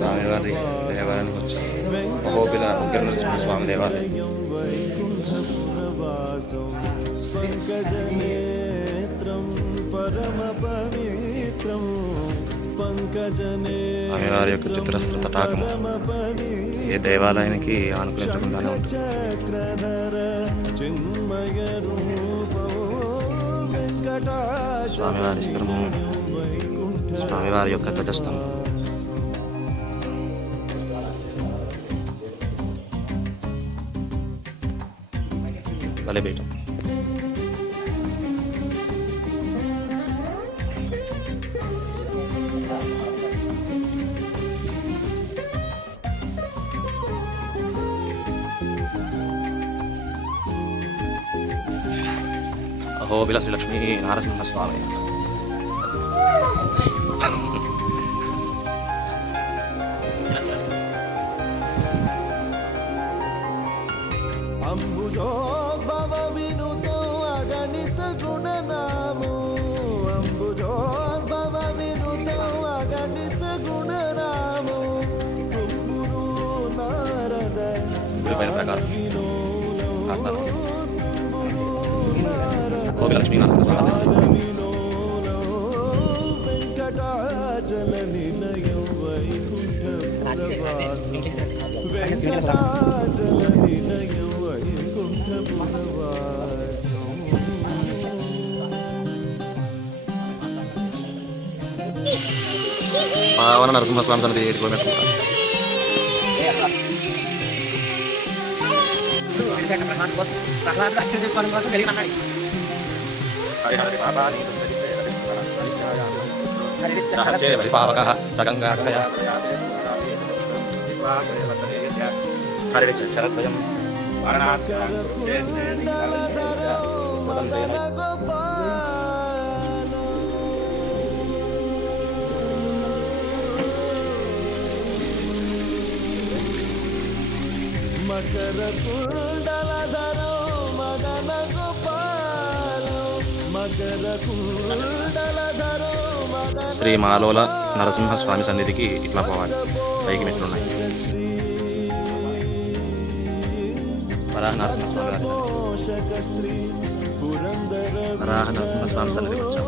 స్వామివారి దేవాలయానికి వచ్చి అహోబిల ఉగ్ర నరసింహ స్వామి దేవాలయం. స్వామివారి యొక్క చిత్రస్త్ర తటాకము ఏ దేవాలయానికి ఆనుకునేటకుండానే ఉంటుంది. స్వామివారి శిఖరము, స్వామివారి యొక్క ధ్వజస్తంభం. బలిపీఠం. అహోబిల శ్రీ లక్ష్మీ నారసింహ స్వామి. అంబుజోద్భవ వినుతో అగణిత గుణనామో, అంబుజోద్భవ వినుతో అగణిత గుణనామో, తుంబురు నారద లక్ష్మీ వెంకటాచల నిలయం వైకుంఠపురవాసం, వెంకటాచల నిలయం వైకుంఠపురవాసం. పావన నరసింహస్వామి సన్నిధి 7 కిలోమీటర్లు. మకర కుండలధరో మదన గోపాలో, మకర కుండలధరో మదన. శ్రీ మాలోల నరసింహస్వామి సన్నిధికి ఇట్లా పోవాలి. పైకి మెట్లున్నాయి. వరాహ నరసింహస్వామి వరాహ నరసింహస్వామి సన్నిధికి వచ్చాం.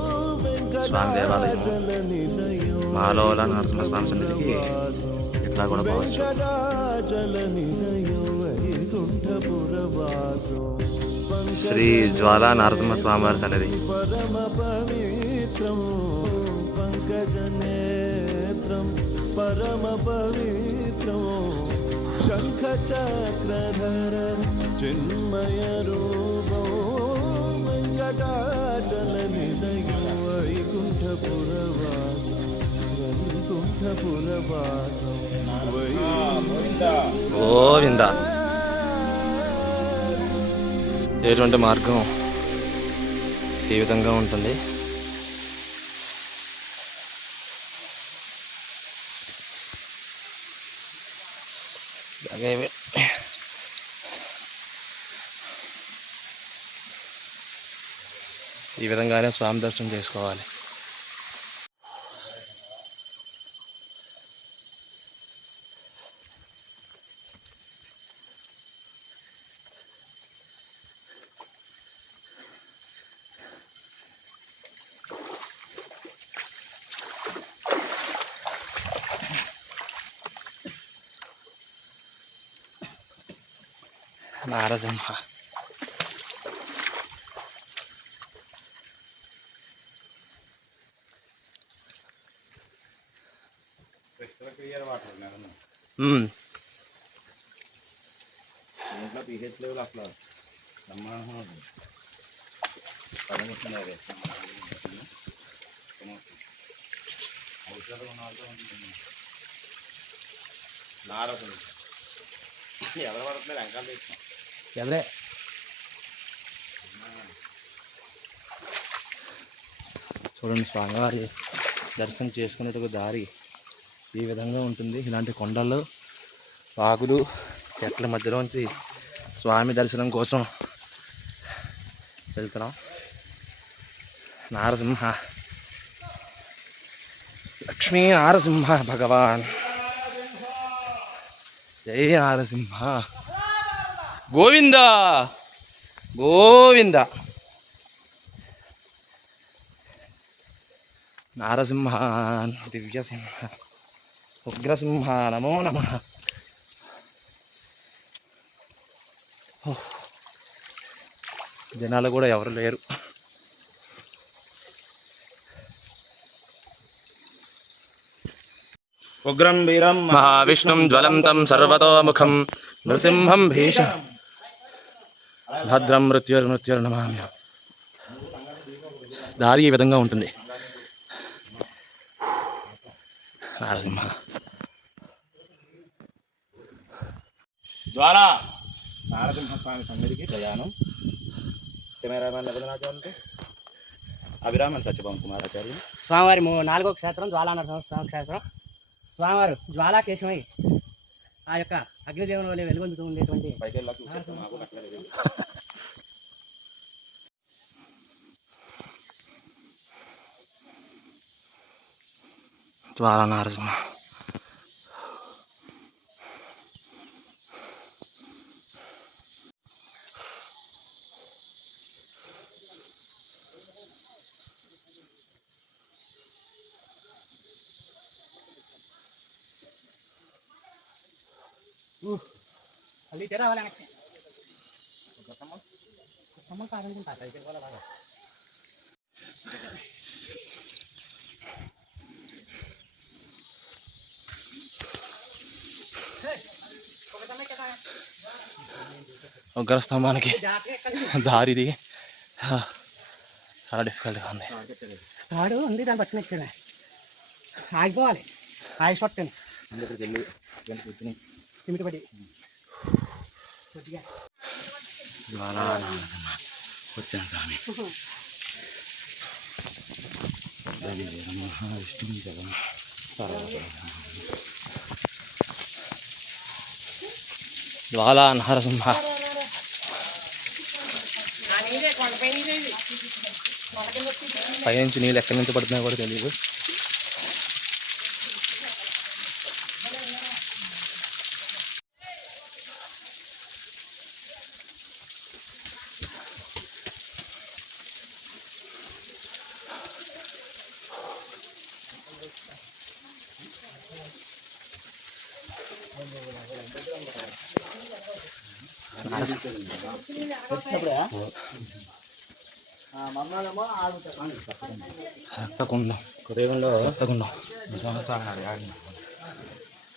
స్వామి దేవాలయం మాలోల నరసింహస్వామి సన్నిధికి ఇట్లా కూడా పోవచ్చు. శ్రీ జ్వాలా నరసింహస్వామి వారి సన్నిధి. పరమ పవిత్రం శంఖ చక్రధర చిన్మయ రూపో, వెంకటాచల నిలయం వైకుంఠపురవాసం, వైకుంఠపురవాసం. గోవింద. ఎటువంటి మార్గం ఈ విధంగా ఉంటుంది. ఈ విధంగానే స్వామి దర్శనం చేసుకోవాలి. నారసింహ పీహెచ్ లెవెల్ అట్లా నారసం ఎవరు పడట్లేదు వెంకాలు తెచ్చాం ఎవరే. చూడండి, స్వామివారి దర్శనం చేసుకునేందుకు దారి ఈ విధంగా ఉంటుంది. ఇలాంటి కొండలు, వాగులు, చెట్ల మధ్యలోంచి స్వామి దర్శనం కోసం వెళ్తున్నాం. నారసింహ లక్ష్మీ నారసింహ భగవాన్. జై నారసింహ. గోవింద గోవింద. నారసింహ దివ్యసింహ ఉగ్రసింహ నమో నమ. జనాలు కూడా ఎవరు లేరు. ఉగ్రం వీరం మహావిష్ణుం జ్వలంతం సర్వతోముఖం నృసింహం భీష భద్రం మృత్యుర్నమామి. దారి ఈ విధంగా ఉంటుంది. నారసింహ జ్వాల నారసింహస్వామి సన్నిధికి ప్రయాణం. కెమెరామెన్ నిబంధనాచార్యులు అభిరామన్ సత్యభామ కుమారాచార్య. స్వామివారి 4వ క్షేత్రం జ్వాలానరసింహ స్వామి క్షేత్రం. స్వామివారు జ్వాలా కేశమై ఆ యొక్క అగ్నిదేవుని వల్ల వెలుగొందుతూ ఉండేటువంటి పైకి వెళ్ళాక కూర్చోండి, నాకు కట్టలేదు. జ్వాలా నారసింహ. ಅಲ್ಲಿ ತೆರವಲ್ಲ ನಮ್ಮ ಕಾರಣಂತ ಇದೆ ಬಲ ಬಲ. ఉగ్రస్తంభానికి దారిది చాలా డిఫికల్ట్గా ఉంది. తాడు ఉంది, దాన్ని పట్టుకుని ఎక్కాడు. ఆగిపోవాలి, ఆగి షొట్టని తిమిటి పడి వచ్చాను స్వామి. జ్వాలా నరసింహ. పైనుంచి నీళ్ళు ఎక్కడి నుంచి పడుతున్నాయో కూడా తెలియదు.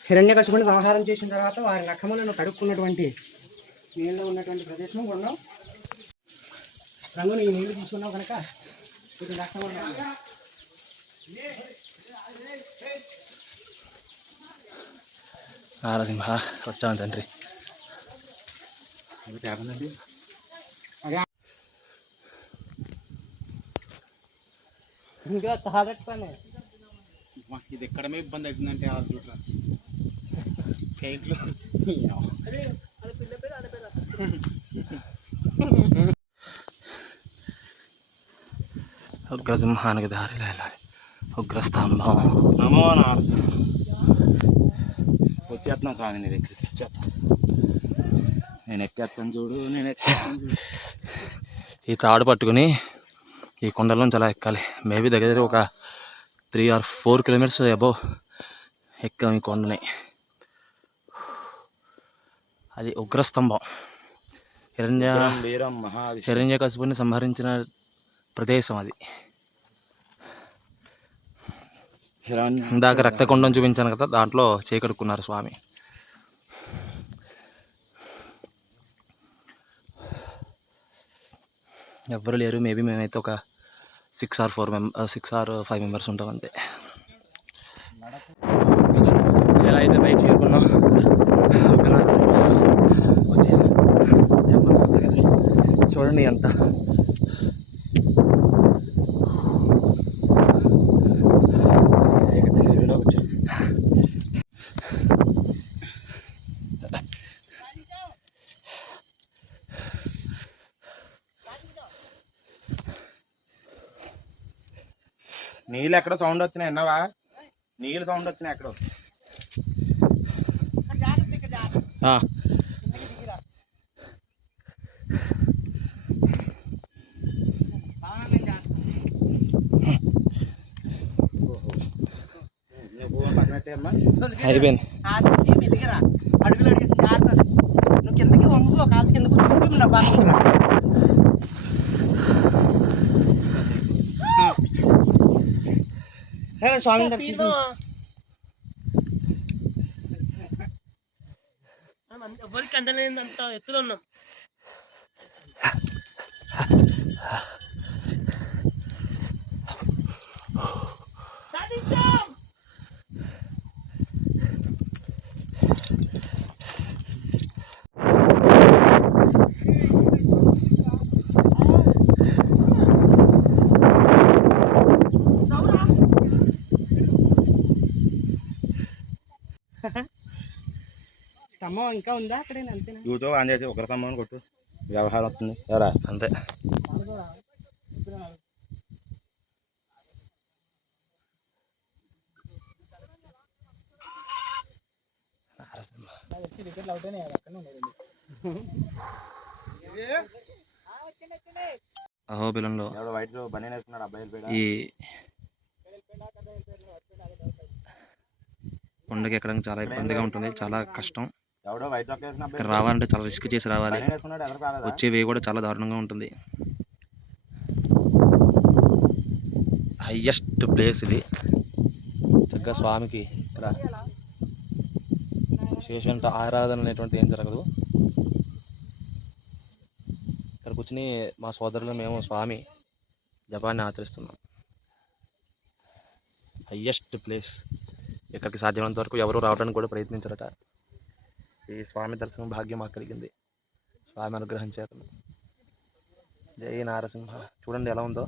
హిరణ్యకశిపుని సంహారం చేసిన తర్వాత వారి నఖములను కడుక్కున్నటువంటి నీళ్ళు ఉన్నటువంటి ప్రదేశం కొన్నాం. రంగుని ఈ నీళ్లు తీసుకున్నాం కనుక ఇది నఖము. నారసింహ వచ్చాను తండ్రి. ఇంకా తాడట్టుకోండి. ఇది ఎక్కడమే ఇబ్బంది అవుతుందంటే పెయింట్లు ఉగ్రసింహానికి దారిలో వెళ్ళాలి. ఉగ్రస్తంభం. నమో వచ్చేస్తున్నాం స్వామి, నేను ఎక్కేస్తాను. నేను ఎక్కేస్తాను చూడు, నేను ఎక్కేస్తాను చూడు. ఈ తాడు పట్టుకుని ఈ కొండలోంచి అలా ఎక్కాలి. మేబీ దగ్గర ఒక 3 or 4 kilometers అబోవ్ ఎక్కాం ఈ కొండని. అది ఉగ్రస్తంభం. హిరణ్యకశిపుని సంహరించిన ప్రదేశం అది. ఇందాక రక్తకొండం చూపించాను కదా, దాంట్లో చేకడుక్కున్నారు స్వామి. ఎవ్వరు లేరు. మేబీ మేమైతే ఒక 6 or 5 members ఉంటాం అంతే. ఎలా అయితే బైక్ చేరుకున్నాం. వచ్చేసి చూడండి ఎంత నీళ్ళు ఎక్కడ సౌండ్ వచ్చినాయి అన్నావా? నీళ్ళ సౌండ్ వచ్చినాయి ఎక్కడో. ఆ. అయిపోయింది. అడుగులు అడిగేసి జారుతుంది. నువ్వు కిందకి వంగుకో, కాలు కిందకు చూపి నా బాగా స్వామి దర్శనం ఎవరికి అందలేనంత ఎత్తులో ఉన్నాం. స్తంభం ఇంకా ఉందా అక్కడే? అంతేనా? యూట్యూబ్ ఆన్ చేసి ఒకరి స్తంభం కొట్టు, వ్యవహారం వస్తుంది ఎవరా. అంతే. అహోబిలంలో ఎవడో వైట్ బనీన్ వేసుకున్నాడు అబ్బాయిలు. ఈ కొండకి ఎక్కడానికి చాలా ఇబ్బందిగా ఉంటుంది, చాలా కష్టం. ఎవడో వైట్ చొక్కా వేసిన ఇక్కడ రావాలంటే చాలా రిస్క్ చేసి రావాలి. బనీన్ వేసుకున్నాడు, ఎవరు కాలేదా? వచ్చే వే కూడా చాలా దారుణంగా ఉంటుంది. హయ్యెస్ట్ ప్లేస్ ఇది. చక్కగా స్వామికి ఇక్కడ విశేషం ఆరాధన అనేటువంటి ఏం జరగదు. ఇక్కడ కూర్చుని మా సోదరులు మేము స్వామి జపాన్ని ఆచరిస్తున్నాం. Highest place. ఇక్కడికి సాధ్యమైనంత వరకు ఎవరు రావడానికి కూడా ప్రయత్నించారట. ఈ స్వామి దర్శనం భాగ్యం మాకు కలిగింది స్వామి అనుగ్రహం చేతను. జై నారసింహ. చూడండి ఎలా ఉందో.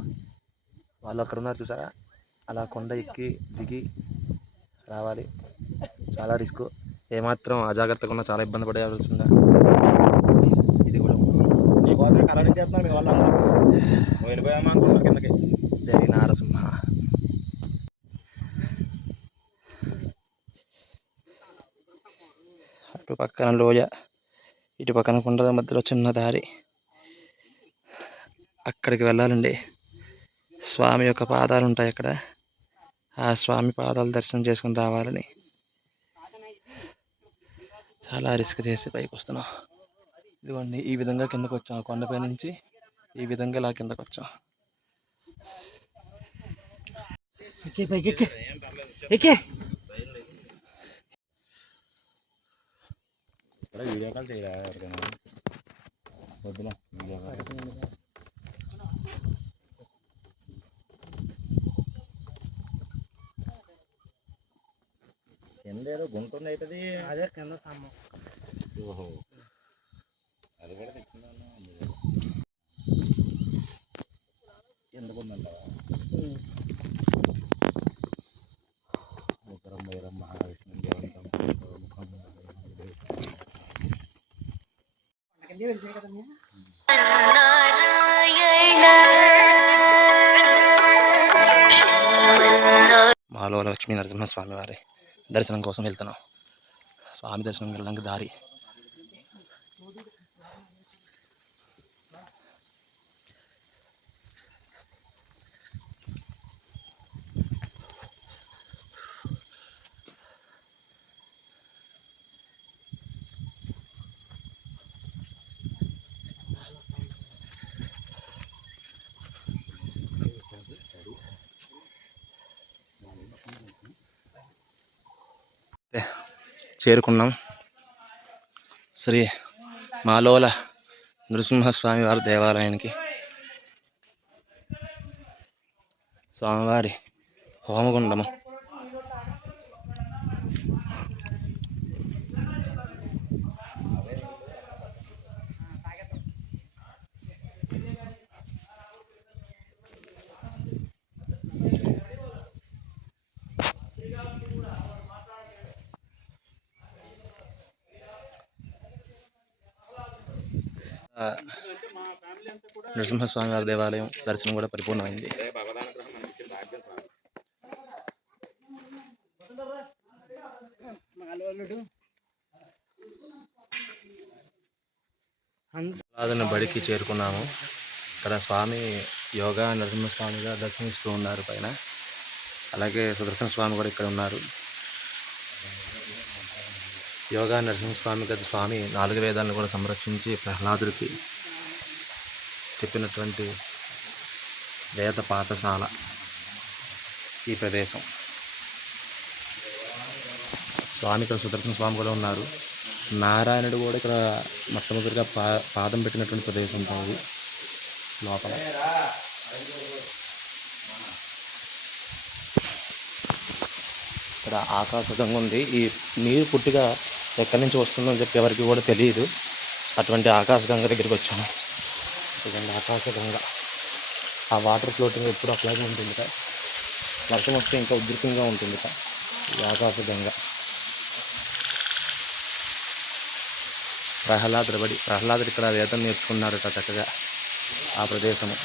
వాళ్ళు అక్కడ ఉన్నారు చూసారా, అలా కొండ ఎక్కి దిగి రావాలి. చాలా రిస్క్. ఏమాత్రం అజాగ్రత్తగా ఉన్నా చాలా ఇబ్బంది పడేయాల్సిందిగా. ఇది కూడా నీకోసం కలర్ చేస్తున్నాను మీ వాళ్ళు వెళ్ళిపోయామా అనుకున్నారు కిందకి. జై నారసింహ. అటు పక్కన లోయ, ఇటు పక్కన కొండల మధ్యలో చిన్న దారి. అక్కడికి వెళ్ళాలండి. స్వామి యొక్క పాదాలు ఉంటాయి అక్కడ. ఆ స్వామి పాదాలు దర్శనం చేసుకుని రావాలని చాలా రిస్క్ చేసి పైకి వస్తున్నాం. ఇదిగోండి ఈ విధంగా కిందకు వచ్చాం. కొండపై నుంచి ఈ విధంగా ఇలా కిందకు వచ్చాం. వీడియో కాల్ చేయరా ఎవరికైనా? వద్దులే వీడియో కాల్. కింద ఏదో గుంట ఉంది అవుతుంది. అదే కింద స్తంభం. ఓహో, అది కూడా తెచ్చిందా? ఎందుకు ఉందంట? మహావిష్ణు దేవంతం మాలో లక్ష్మీ నరసింహస్వామి వారి దర్శనం కోసం వెళ్తున్నాం. స్వామి దర్శనం వెళ్ళడానికి దారి. చేరుకున్నాం శ్రీ మాలోల నృసింహస్వామి వారి దేవాలయానికి. స్వామివారి హోమగుండము. నృసింహస్వామి వారి దేవాలయం దర్శనం కూడా పరిపూర్ణమైంది. ఆరాధన బడికి చేరుకున్నాము. ఇక్కడ స్వామి యోగా నరసింహస్వామిగా దర్శనమిస్తూ ఉన్నారు పైన. అలాగే సుదర్శన స్వామి కూడా ఇక్కడ ఉన్నారు. యోగా నరసింహస్వామి గత స్వామి 4 వేదాలను కూడా సంరక్షించి ప్రహ్లాదుడికి చెప్పినటువంటి వేద పాఠశాల ఈ ప్రదేశం. స్వామి ఇక్కడ సుదర్శన స్వామి కూడా ఉన్నారు. నారాయణుడు కూడా ఇక్కడ మొట్టమొదటిగా పాదం పెట్టినటువంటి ప్రదేశం ఉంటుంది లోపల. ఇక్కడ ఆకాశగంగ ఉంది. ఈ నీరు పుట్టిగా ఎక్కడి నుంచి వస్తుందని చెప్పి ఎవరికి కూడా తెలియదు. అటువంటి ఆకాశగంగ దగ్గరికి వచ్చాము. ఇదండి ఆకాశగంగ. ఆ వాటర్ ఫ్లోటింగ్ ఎప్పుడు అట్లాగే ఉంటుంది. వర్షం వస్తే ఇంకా ఉధృతంగా ఉంటుంది ఈ ఆకాశగంగ. ప్రహ్లాదుడు ఇక్కడ వేదం నేర్చుకున్నారట చక్కగా ఆ ప్రదేశము.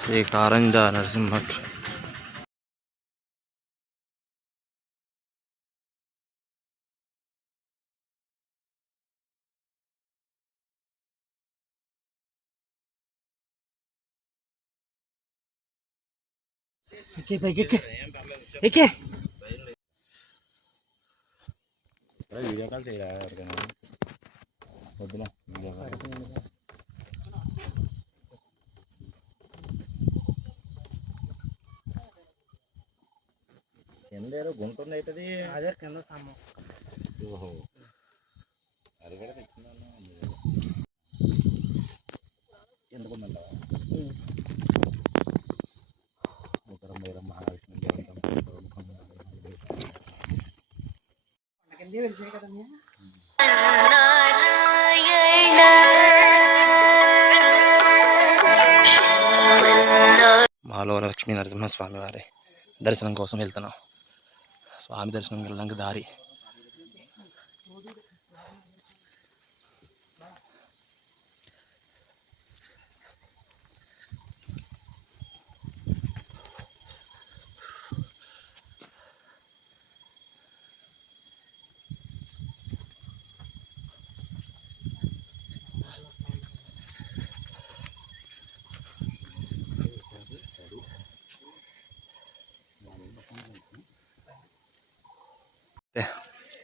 శ్రీ కారంజ నరసింహ వీడియో కాల్ చేయరా ఎవరికైనా? వద్దునా వీడియో కాల్. కింద ఏదో గుంట ఉంది అవుతుంది. అదే కింద స్తంభం. ఓహో, అది కూడా తెచ్చిందా? ఎందుకుందంట ఉత్తరం వైరం మహావిష్ణు దేవంతం మాలో లక్ష్మీ నరసింహస్వామి వారి దర్శనం కోసం వెళ్తున్నాం. స్వామి దర్శనం వెళ్ళడానికి దారి.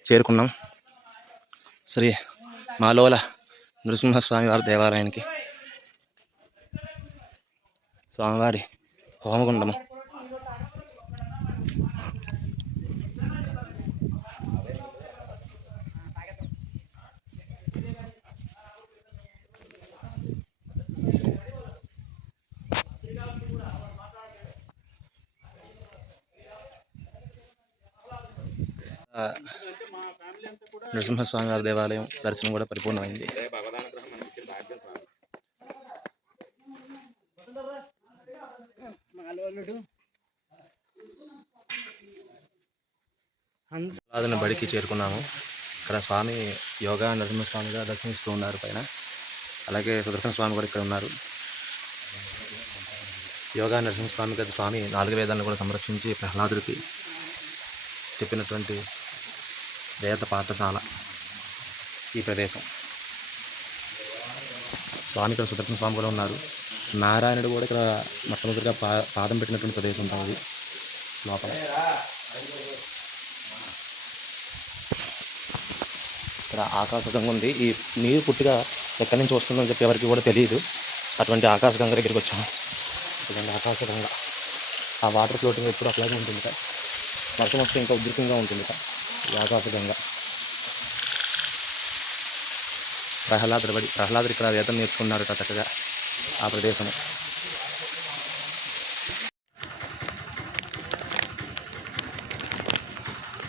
చేరుకున్నాం శ్రీ మాలోల నృసింహస్వామి వారి దేవాలయానికి. స్వామివారి హోమగుండము. నరసింహస్వామి వారి దేవాలయం దర్శనం కూడా పరిపూర్ణమైంది. ఆరాధన బడికి చేరుకున్నాము. ఇక్కడ స్వామి యోగా నరసింహస్వామిగా దర్శనమిస్తూ ఉన్నారు పైన. అలాగే సుదర్శన స్వామి కూడా ఇక్కడ ఉన్నారు. యోగా నరసింహస్వామి గత స్వామి 4 వేదాలను కూడా సంరక్షించి ప్రహ్లాదుడికి చెప్పినటువంటి వేద పాఠశాల ఈ ప్రదేశం. స్వామి ఇక్కడ సుదర్శన స్వామి కూడా ఉన్నారు. నారాయణుడు కూడా ఇక్కడ మొట్టమొదటిగా పాదం పెట్టినటువంటి ప్రదేశం ఉంటుంది లోపల. ఇక్కడ ఆకాశగంగ ఉంది. ఈ నీరు పుట్టిగా ఎక్కడి నుంచి వస్తుందని చెప్పి ఎవరికి కూడా తెలియదు. అటువంటి ఆకాశగంగ దగ్గరికి వచ్చాము. ఇదండి ఆకాశగంగ. ఆ వాటర్ ఫ్లోటింగ్ ఎప్పుడు అట్లాగే ఉంటుంది. వర్షం వస్తే ఇంకా ఉధృతంగా ఉంటుంది ఈ ఆకాశగంగ. ప్రహ్లాదుడు ఇక్కడ వేదం నేర్చుకున్నారట చక్కగా ఆ ప్రదేశము.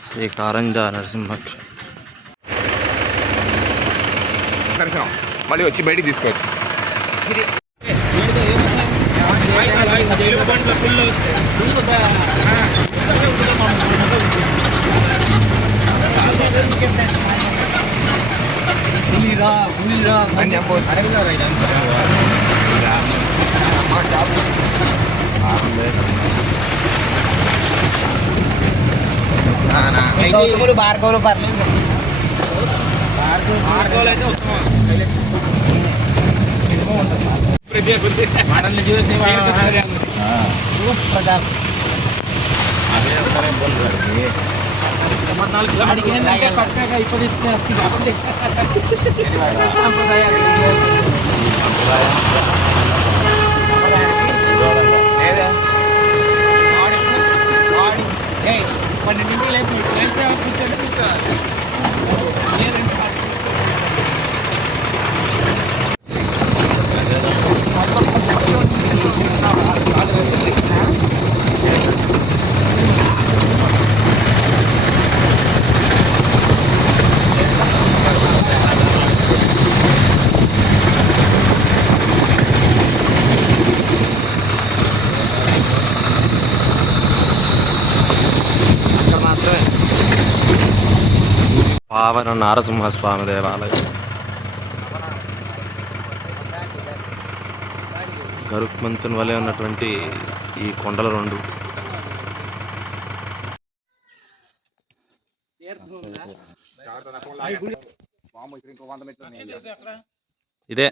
శ్రీ కారంజ నరసింహ దర్శనం మళ్ళీ వచ్చి బయటికి తీసుకోవచ్చు. గౌతములు భార్గవులు పర్లేదు. మనల్ని చూసి ప్రతాప్ పావన నారసింహస్వామి దేవాలయం గరుక్మంతుని వలె ఉన్నటువంటి ఈ కొండల రెండు ఇదే